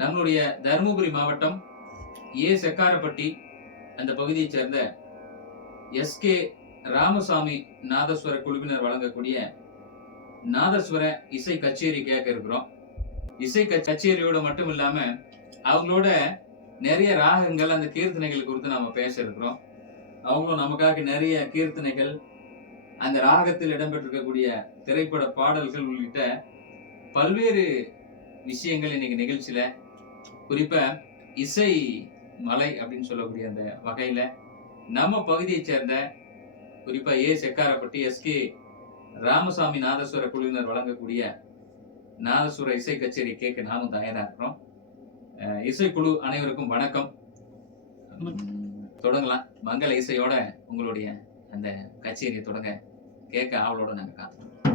நம்மளுடைய தருமபுரி மாவட்டம் செக்காரப்பட்டி அந்த பகுதியைச் சேர்ந்த எஸ்கே ராமசாமி நாதஸ்வர குழுவினர் வழங்கக்கூடிய நாதஸ்வர இசை கச்சேரி கேட்க இருக்கிறோம். இசை கச்சேரியோட மட்டும் இல்லாம அவங்களோட நிறைய ராகங்கள், அந்த கீர்த்தனைகள் குறித்து நாம பேச இருக்கிறோம். அவங்களும் நமக்காக நிறைய கீர்த்தனைகள், அந்த ராகத்தில் இடம்பெற்றிருக்கக்கூடிய திரைப்பட பாடல்கள் உள்ளிட்ட பல்வேறு விஷயங்கள் இன்னைக்கு நிகழ்ச்சியில, குறிப்பா இசை மலை அப்படின்னு சொல்லக்கூடிய அந்த வகையில நம்ம பகுதியைச் சேர்ந்த குறிப்பா செக்காரப்பட்டி எஸ்கே ராமசாமி நாதஸ்வர குழுவினர் வழங்கக்கூடிய நாதஸ்வர இசை கச்சேரி கேட்க நாமும் தயாரா இருக்கிறோம். இசைக்குழு அனைவருக்கும் வணக்கம். தொடங்கலாம். மங்கள இசையோட உங்களுடைய அந்த கச்சேரியை தொடங்க கேட்க ஆவலோட நாங்க காத்துறோம்.